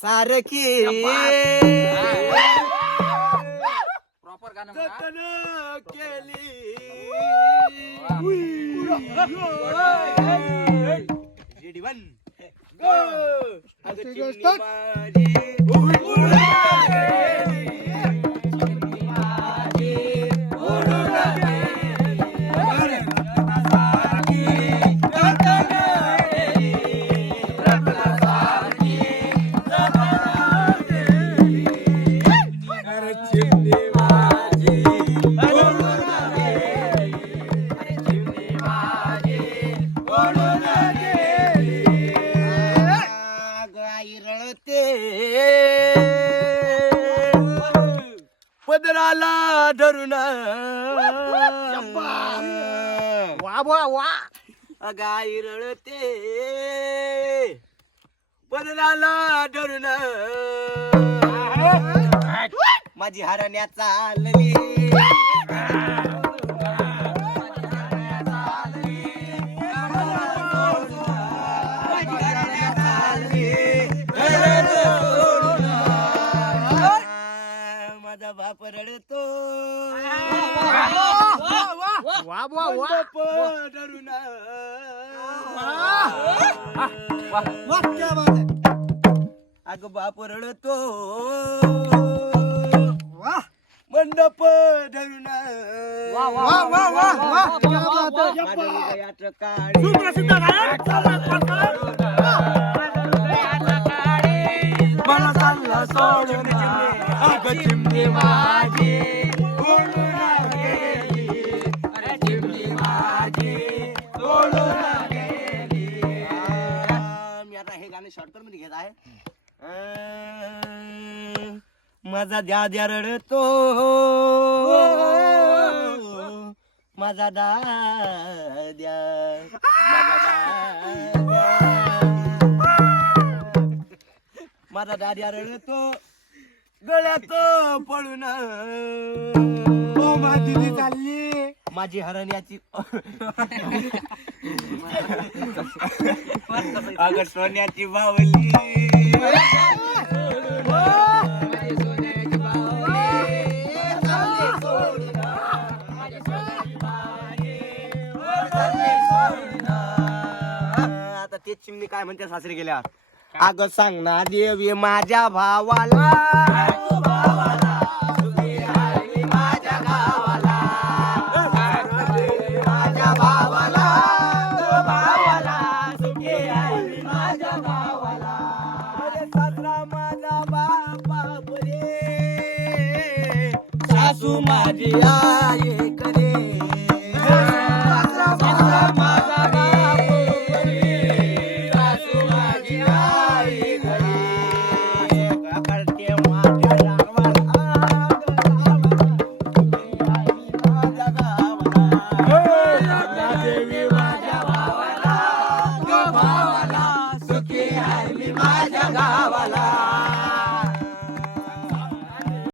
सारखी प्रॉपर गाणं जतन केली रेडी वन गो अगं चिमणी माझी उडून गेली. चिमणी माझी उडून गेली. रत्नासारखी जतन केली. रत्नासारखी जतन केली. अरे चिमणी माझी उडून गेली. अरे चिमणी माझी उडून गेली. गाई रळते पदराला धरून वा वा वा गाई रळते पदराला धरून माझी हरण्या चालली. माझा बाप रडतो वा वा वा धरून अग बाप रडतो मंडप धरून वा वा वा वा वा क्या बात है मला चालला सोडून अग चिमणी माझी उडून गेली. अरे चिमणी माझी उडून गेली. मी आता हे गाणे शॉर्टकट मध्ये घेत आहे. माझा दाद्या रडतो माझा दाद्या माझा दाद्या रडतो गळ्यात पळून माझी चालली माझी हरण्याची अगं सोन्याची बावली आता तेच चिमणी काय म्हणते सासरी गेल्या. अगं सांग ना देवी माझ्या भावाला माझ्या गावाला माझ्या भावाला सुखी आहे माझ्या भावाला. अरे सासरा माझा बाप रे सासू माझी आई